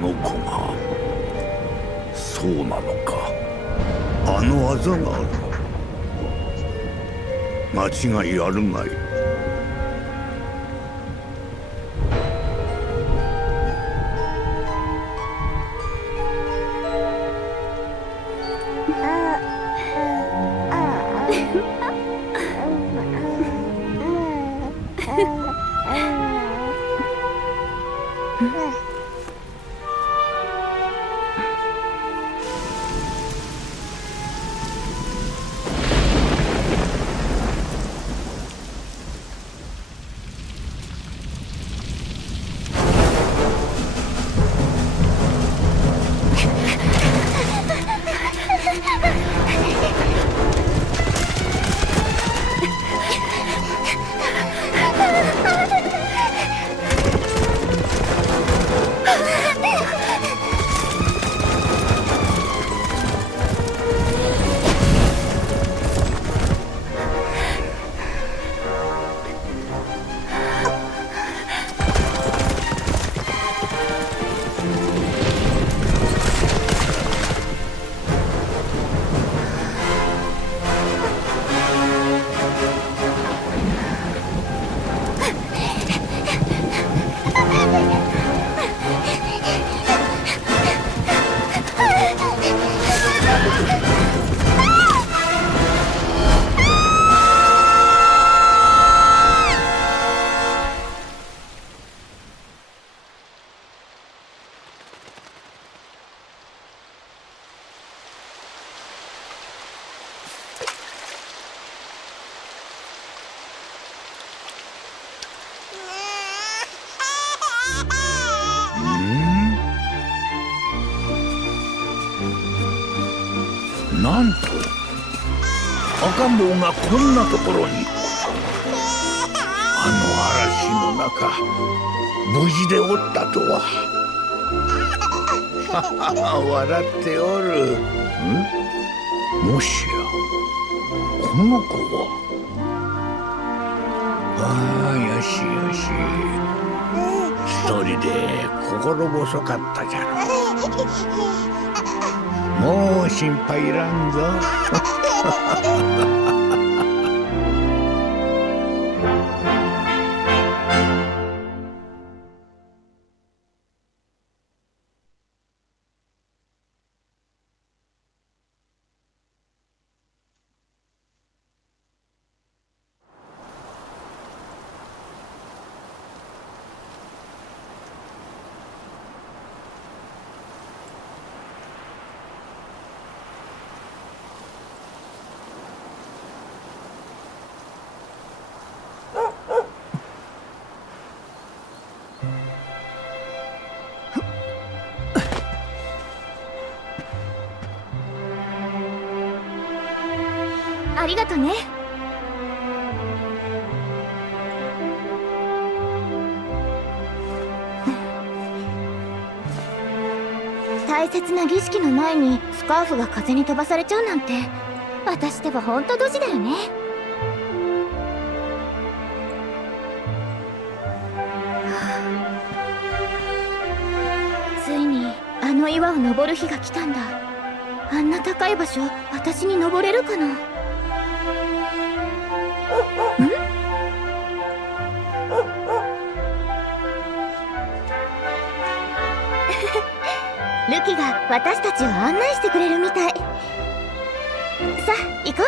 の子が。そうなのか。あの技がある。間違いあるまい。なんと赤ん坊がこんなところに。あの嵐の中無事でおったとは。笑っておる。もしやこの子は。ああ、よしよし。一人で心細かったじゃろ。もう心配いらんぞ。ありがとね。大切な儀式の前にスカーフが風に飛ばされちゃうなんて、私ではほんとドジだよね。ついにあの岩を登る日が来たんだ。あんな高い場所、私に登れるかな。ルキが私たちを案内してくれるみたい。さあ行こう。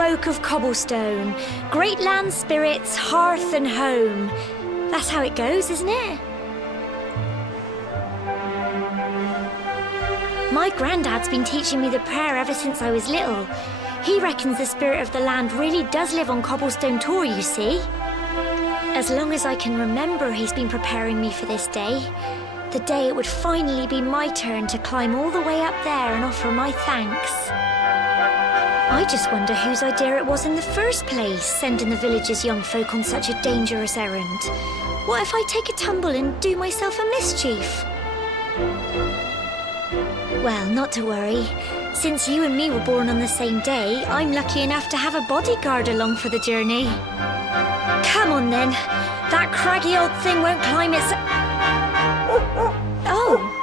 Folk of Cobblestone, great land spirits, hearth and home. That's how it goes, isn't it? My granddad's been teaching me the prayer ever since I was little. He reckons the spirit of the land really does live on Cobblestone Tor, you see. As long as I can remember, he's been preparing me for this day. The day it would finally be my turn to climb all the way up there and offer my thanks. I just wonder whose idea it was in the first place, sending the village's young folk on such a dangerous errand. What if I take a tumble and do myself a mischief? Well, not to worry. Since you and me were born on the same day, I'm lucky enough to have a bodyguard along for the journey. Come on then. That craggy old thing won't climb its... Oh!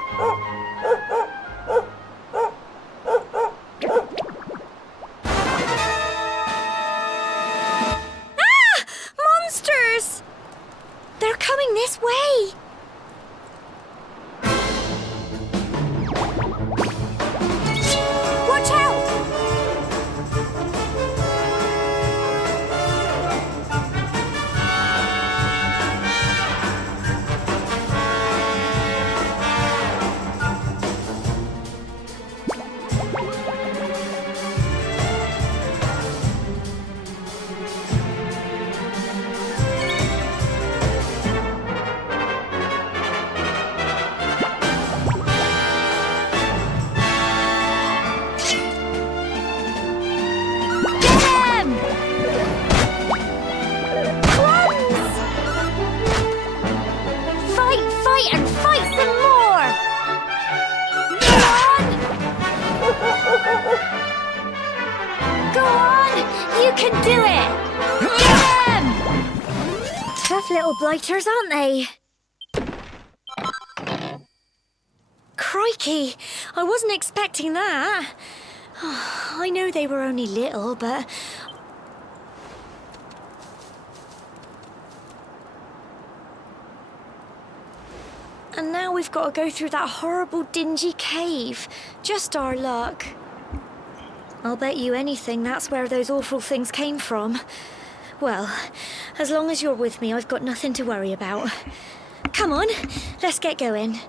They're coming this way! Watch out! can do it! Get them! Tough little blighters, aren't they? Crikey, I wasn't expecting that. I know they were only little, but... And now we've got to go through that horrible dingy cave. Just our luck. I'll bet you anything that's where those awful things came from. Well, as long as you're with me, I've got nothing to worry about. Come on, let's get going.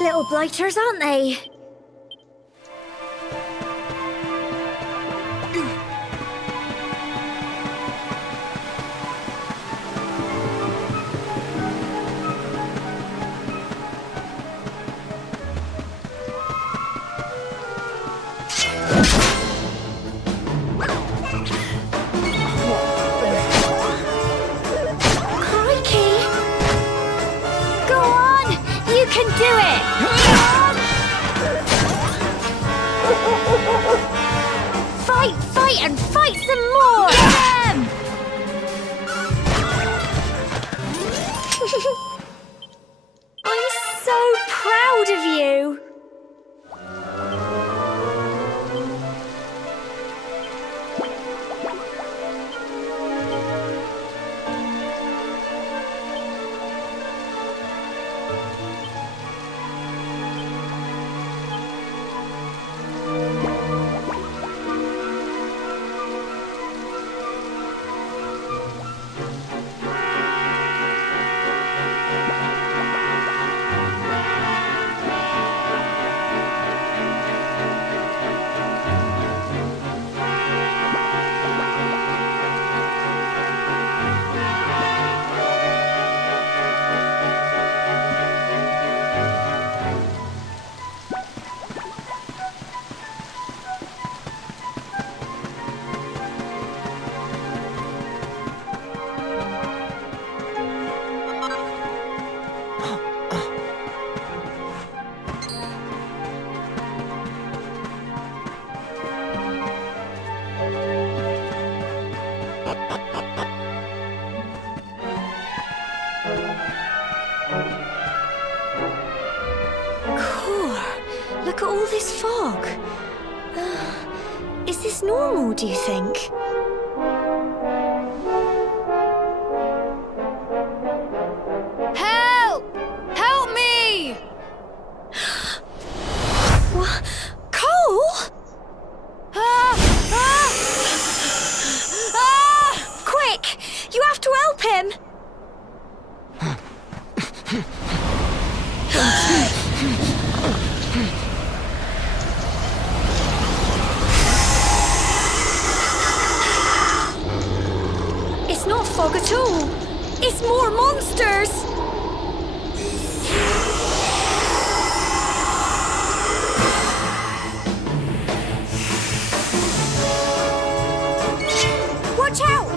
Little blighters, aren't they? Crikey! Go on! You can do it! Fight and fight some more! Get 'em! I'm so proud of you! Look at all this fog. Is this normal, do you think? Help! Help me! What? Cole? Quick! You have to help him! bug at all. It's more monsters! Watch out!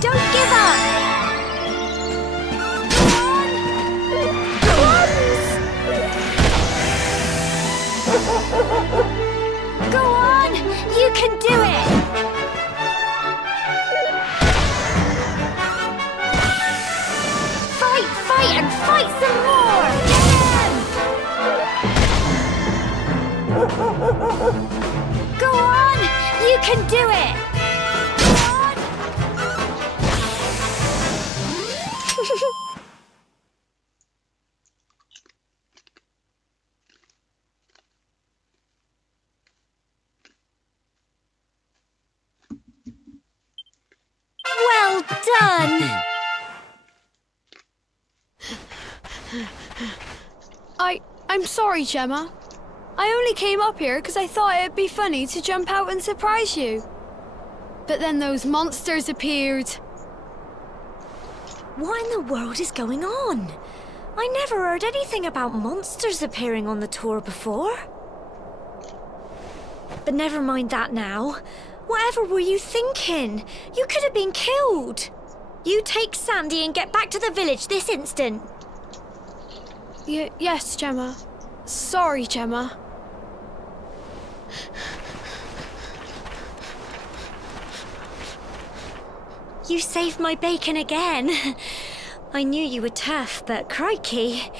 Don't give up! Go on! You can do it! Fight, fight, and fight some more! Go on! You can do it! Go on! Well done! I'm sorry, Gemma. I only came up here because I thought it'd be funny to jump out and surprise you. But then those monsters appeared. What in the world is going on? I never heard anything about monsters appearing on the tour before. But never mind that now. Whatever were you thinking? You could have been killed. You take Sandy and get back to the village this instant. Yes, Gemma. Sorry, Gemma. You saved my bacon again. I knew you were tough, but crikey,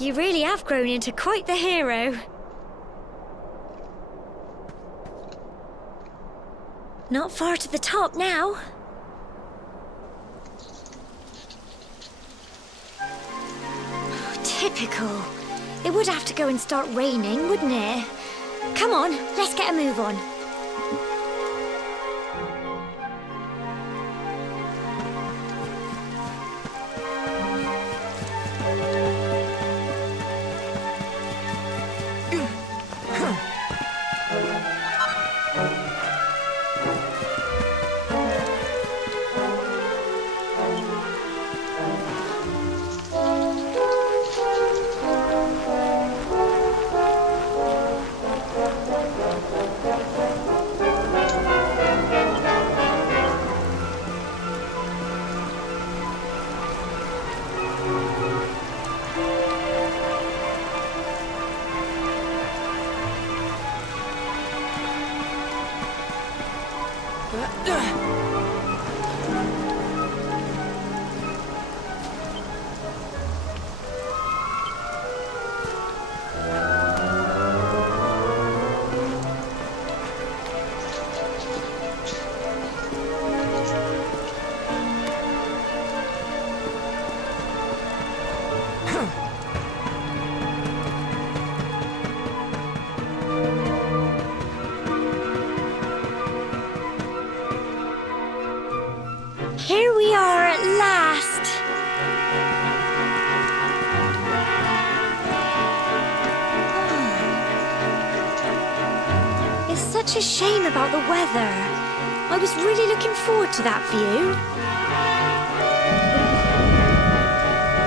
you really have grown into quite the hero. Not far to the top now. Typical. It would have to go and start raining, wouldn't it? Come on, let's get a move on. Here we are at last. It's such a shame about the weather. I was really looking forward to that view.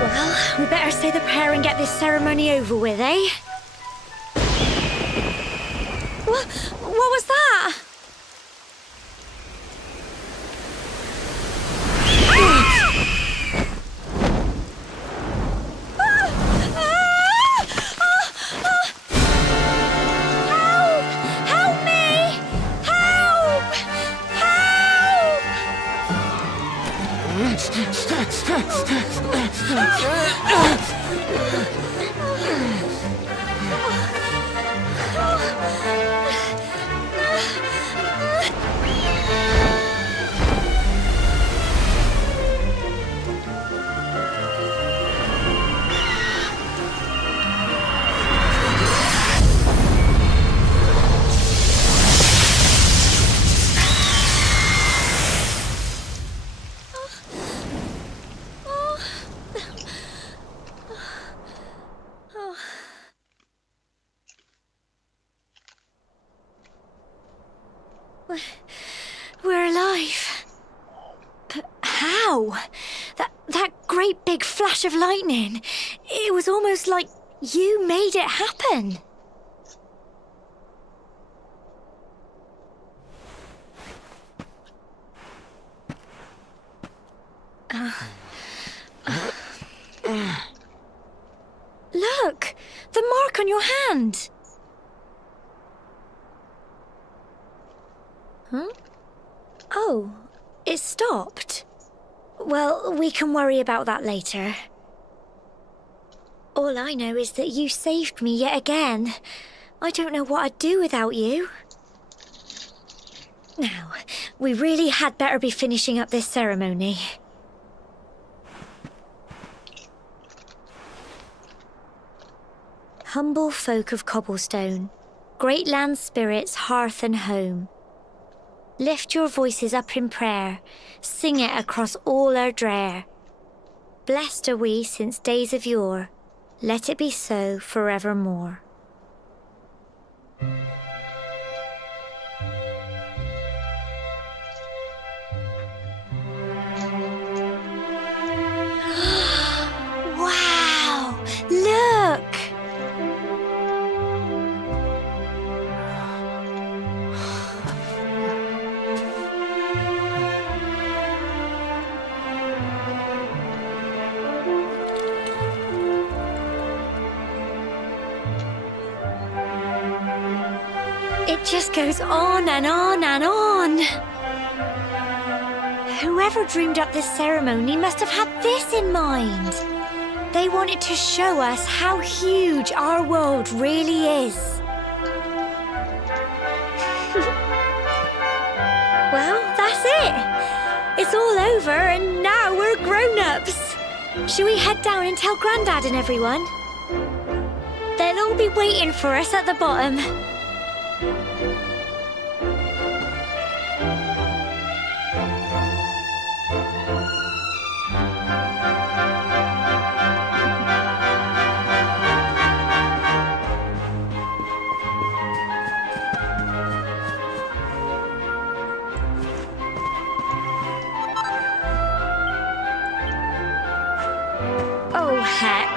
Well, we better say the prayer and get this ceremony over with, eh? What was that? Wow! That great big flash of lightning. It was almost like you made it happen. Look! The mark on your hand! Huh? Oh, it stopped. Well, we can worry about that later. All I know is that you saved me yet again. I don't know what I'd do without you. Now, we really had better be finishing up this ceremony. Humble folk of Cobblestone, great land spirits, hearth and home. Lift your voices up in prayer, sing it across all our drear. Blessed are we since days of yore, let it be so forevermore. Wow! Look! It just goes on and on and on. Whoever dreamed up this ceremony must have had this in mind. They wanted to show us how huge our world really is. Well, that's it. It's all over and now we're grown-ups. Shall we head down and tell Grandad and everyone? They'll all be waiting for us at the bottom. Oh, heck.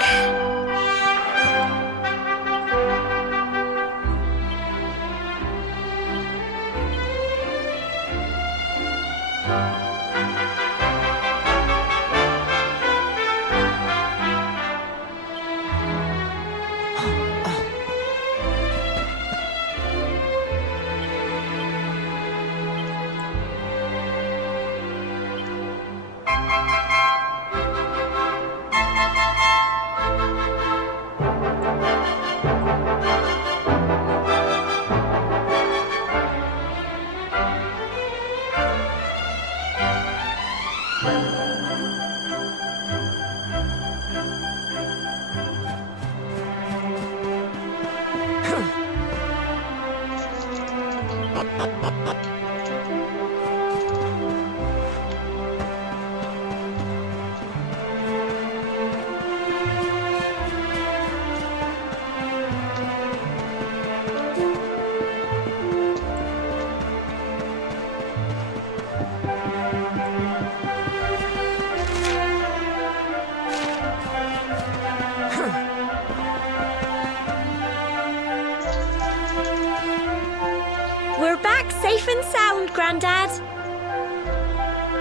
We're back safe and sound, Grandad.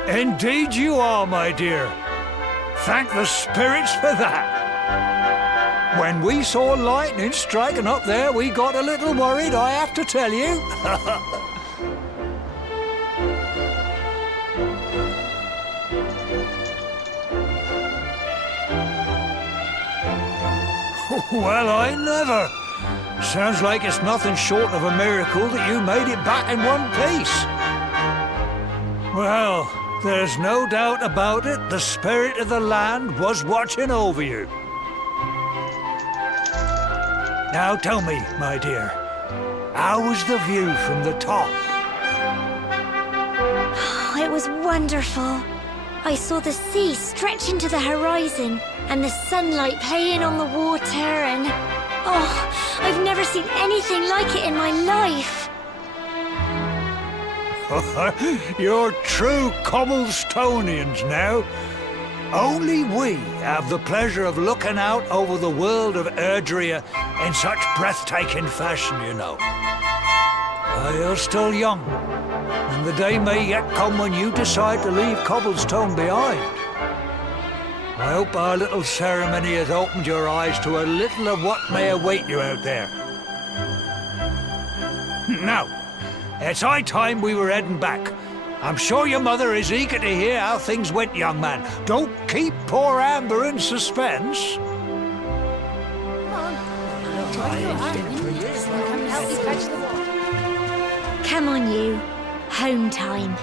Indeed you are, my dear. Thank the spirits for that. When we saw lightning striking up there, we got a little worried, I have to tell you. Well, I never. Sounds like it's nothing short of a miracle that you made it back in one piece. Well, there's no doubt about it, the spirit of the land was watching over you. Now tell me, my dear, how was the view from the top? It was wonderful. I saw the sea stretch into the horizon and the sunlight playing on the water and... Oh, I've never seen anything like it in my life. You're true Cobblestonians now. Only we have the pleasure of looking out over the world of Erdrea in such breathtaking fashion, you know. You're still young, and the day may yet come when you decide to leave Cobblestone behind. I hope our little ceremony has opened your eyes to a little of what may await you out there. Now, it's high time we were heading back. I'm sure your mother is eager to hear how things went, young man. Don't keep poor Amber in suspense. Come on, you. Home time.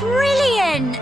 Brilliant!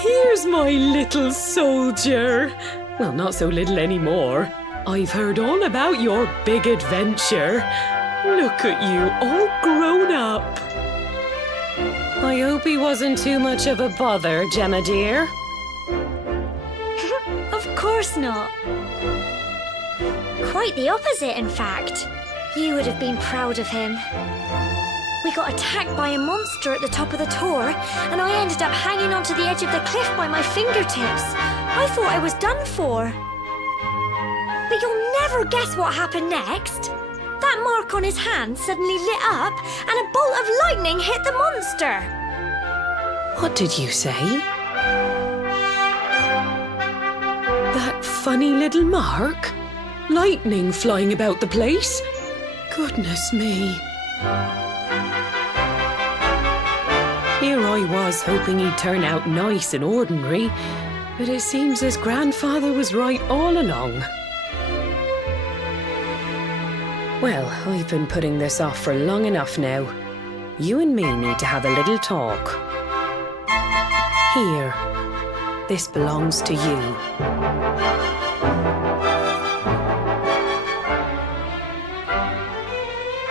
Here's my little soldier. Well, not so little anymore. I've heard all about your big adventure. Look at you, all grown up. I hope he wasn't too much of a bother, Gemma dear. Of course not. Quite the opposite, in fact. You would have been proud of him. We got attacked by a monster at the top of the tor, and I ended up hanging onto the edge of the cliff by my fingertips. I thought I was done for. But you'll never guess what happened next. That mark on his hand suddenly lit up, and a bolt of lightning hit the monster. What did you say? That funny little mark? Lightning flying about the place? Goodness me. Here I was hoping he'd turn out nice and ordinary, but it seems his grandfather was right all along. Well, I've been putting this off for long enough now. You and me need to have a little talk. Here, this belongs to you.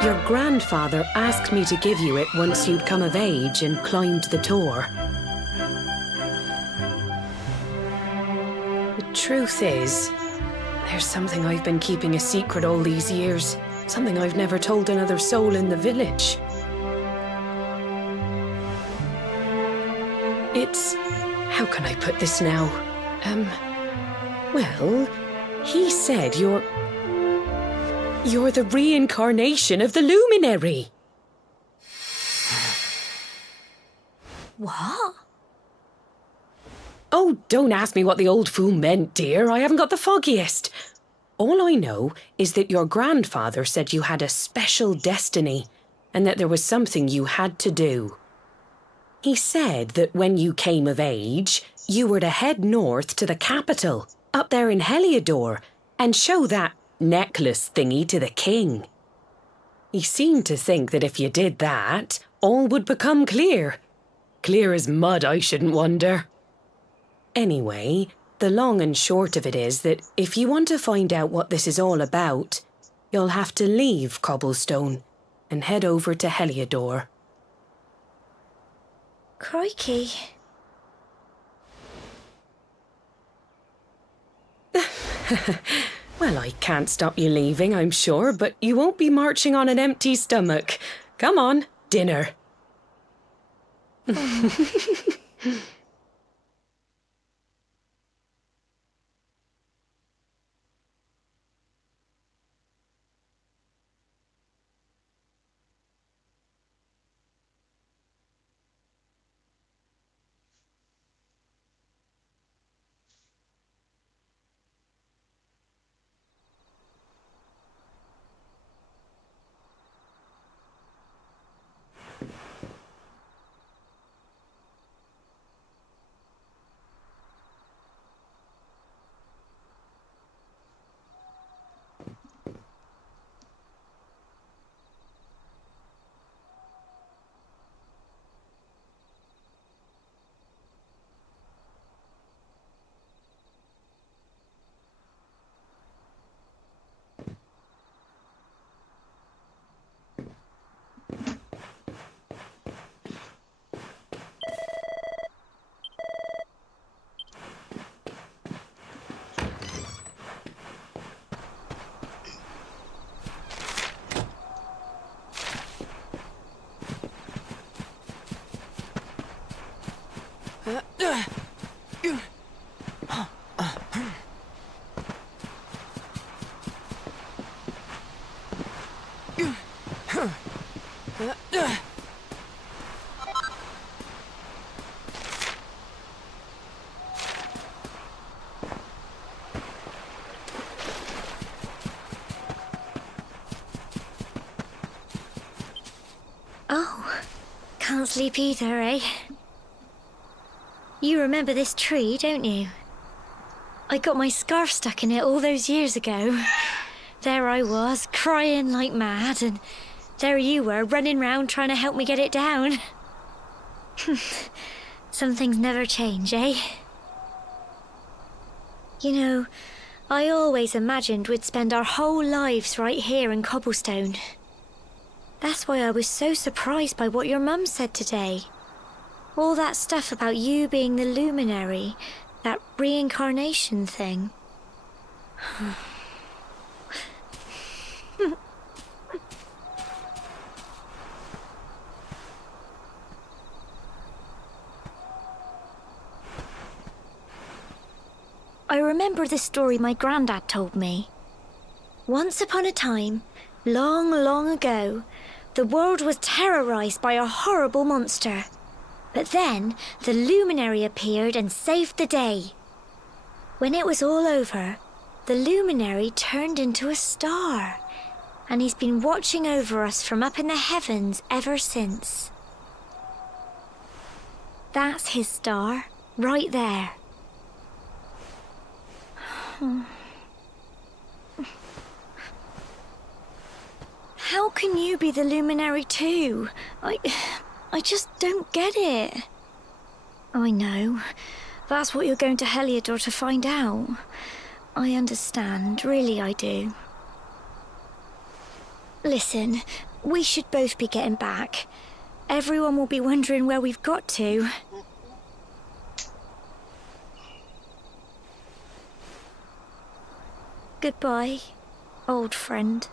Your grandfather asked me to give you it once you'd come of age and climbed the tor. The truth is, there's something I've been keeping a secret all these years. Something I've never told another soul in the village. It's... how can I put this now? Well, he said you're the reincarnation of the Luminary. What? Oh, don't ask me what the old fool meant, dear. I haven't got the foggiest. All I know is that your grandfather said you had a special destiny and that there was something you had to do. He said that when you came of age, you were to head north to the capital, up there in Heliodor, and show that necklace thingy to the king. He seemed to think that if you did that, all would become clear. Clear as mud, I shouldn't wonder. Anyway, the long and short of it is that if you want to find out what this is all about, you'll have to leave Cobblestone and head over to Heliodor. Crikey. Well, I can't stop you leaving, I'm sure, but you won't be marching on an empty stomach. Come on, dinner. Oh, can't sleep either, eh? You remember this tree, don't you? I got my scarf stuck in it all those years ago. There I was, crying like mad, and there you were, running round trying to help me get it down. Some things never change, eh? You know, I always imagined we'd spend our whole lives right here in Cobblestone. That's why I was so surprised by what your mum said today. All that stuff about you being the Luminary, that reincarnation thing. I remember the story my granddad told me. Once upon a time, long, long ago, the world was terrorized by a horrible monster. But then, the Luminary appeared and saved the day. When it was all over, the Luminary turned into a star, and he's been watching over us from up in the heavens ever since. That's his star, right there. How can you be the Luminary too? I just don't get it. I know. That's what you're going to Heliodor to find out. I understand, really I do. Listen, we should both be getting back. Everyone will be wondering where we've got to. Goodbye, old friend.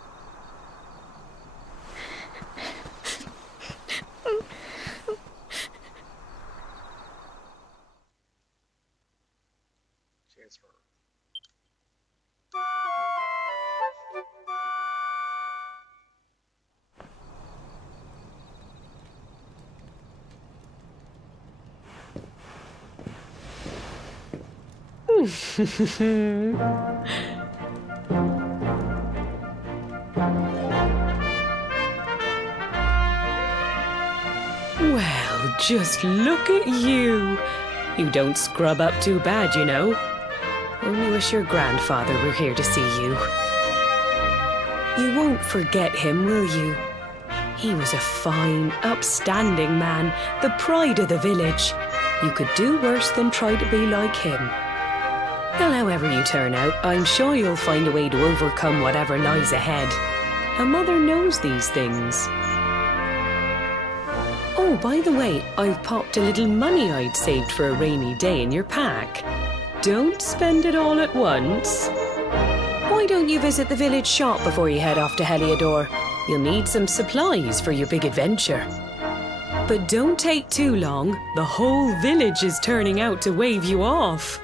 Well, just look at you. You don't scrub up too bad, you know. Only wish your grandfather were here to see you. You won't forget him, will you? He was a fine, upstanding man, the pride of the village. You could do worse than try to be like him. Well, however you turn out, I'm sure you'll find a way to overcome whatever lies ahead. A mother knows these things. Oh, by the way, I've popped a little money I'd saved for a rainy day in your pack. Don't spend it all at once. Why don't you visit the village shop before you head off to Heliodor? You'll need some supplies for your big adventure. But don't take too long. The whole village is turning out to wave you off.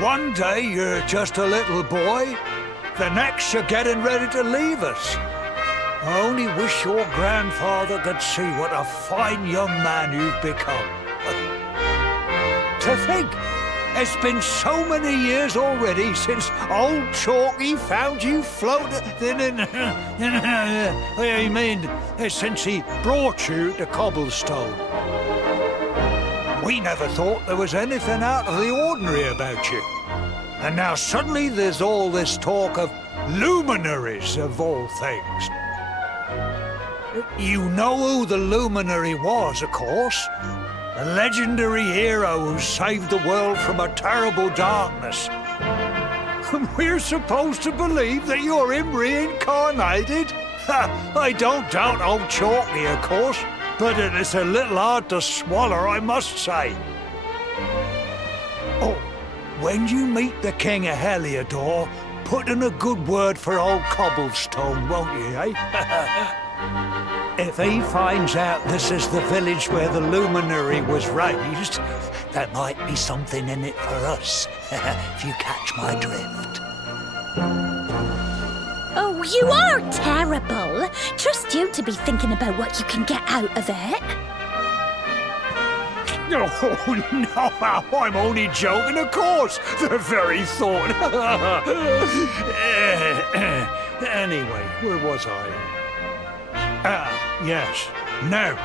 One day you're just a little boy, the next you're getting ready to leave us. I only wish your grandfather could see what a fine young man you've become. To think, it's been so many years already since old Chalky found you floating I mean, since he brought you to Cobblestone. We never thought there was anything out of the ordinary about you. And now suddenly there's all this talk of luminaries of all things. You know who the luminary was, of course. A legendary hero who saved the world from a terrible darkness. And we're supposed to believe that you're him reincarnated? I don't doubt old Chalky, of course, but it is a little hard to swallow, I must say. Oh, when you meet the King of Heliodor, put in a good word for old Cobblestone, won't you, eh? If he finds out this is the village where the luminary was raised, there might be something in it for us, if you catch my drift. you are terrible. Trust you to be thinking about what you can get out of it. Oh, no, I'm only joking, of course. The very thought. Anyway, where was I? Yes. Now,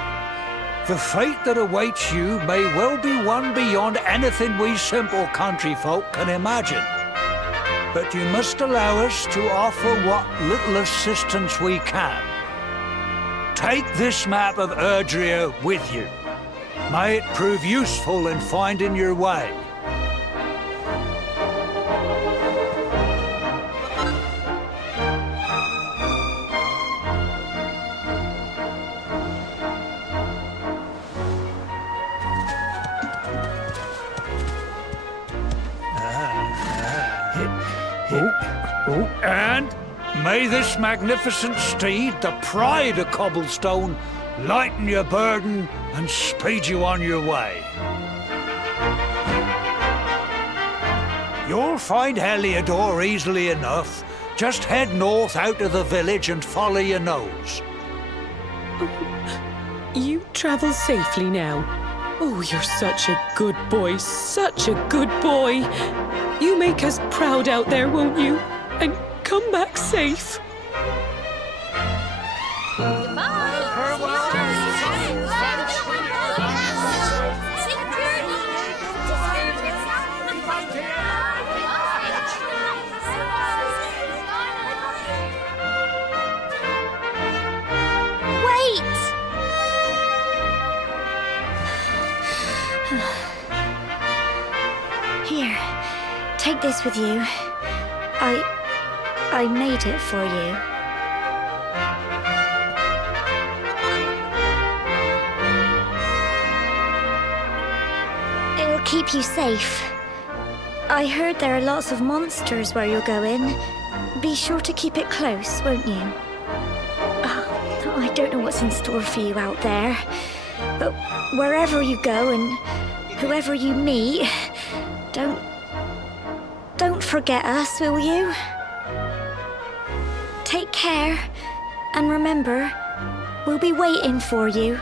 the fate that awaits you may well be one beyond anything we simple country folk can imagine. But you must allow us to offer what little assistance we can. Take this map of Erdrea with you. May it prove useful in finding your way. And may this magnificent steed, the pride of Cobblestone, lighten your burden and speed you on your way. You'll find Heliodor easily enough. Just head north out of the village and follow your nose. You travel safely now. Oh, you're such a good boy, such a good boy. You make us proud out there, won't you? And come back safe. Here, take this with you. I made it for you. It'll keep you safe. I heard there are lots of monsters where you're going. Be sure to keep it close, won't you? Oh, I don't know what's in store for you out there, but wherever you go and whoever you meet, don't forget us, will you? Take care, and remember, we'll be waiting for you.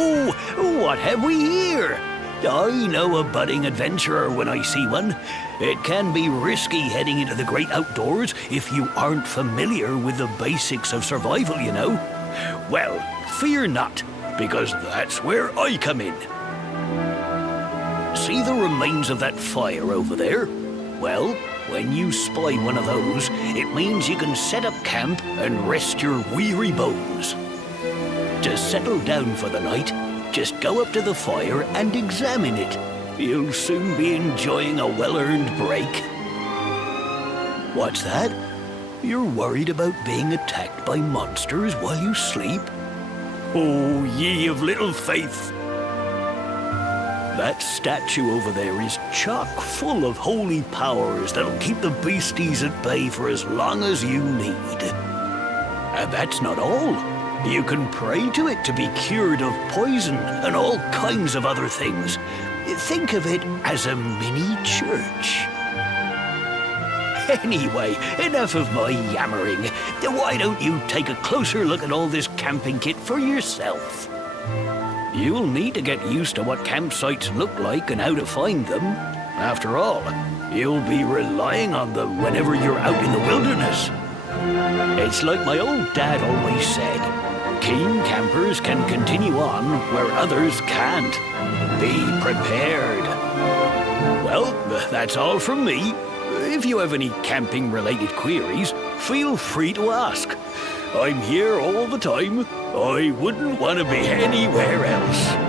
Oh, what have we here? I know a budding adventurer when I see one. It can be risky heading into the great outdoors if you aren't familiar with the basics of survival, you know. Well, fear not, because that's where I come in. See the remains of that fire over there? Well, when you spy one of those, it means you can set up camp and rest your weary bones. To settle down for the night, just go up to the fire and examine it. You'll soon be enjoying a well-earned break. What's that? You're worried about being attacked by monsters while you sleep? Oh, ye of little faith! That statue over there is chock full of holy powers that'll keep the beasties at bay for as long as you need. And that's not all. You can pray to it to be cured of poison and all kinds of other things. Think of it as a mini church. Anyway, enough of my yammering. Why don't you take a closer look at all this camping kit for yourself? You'll need to get used to what campsites look like and how to find them. After all, you'll be relying on them whenever you're out in the wilderness. It's like my old dad always said, keen campers can continue on where others can't. Be prepared. Well, that's all from me. If you have any camping-related queries, feel free to ask. I'm here all the time. I wouldn't want to be anywhere else.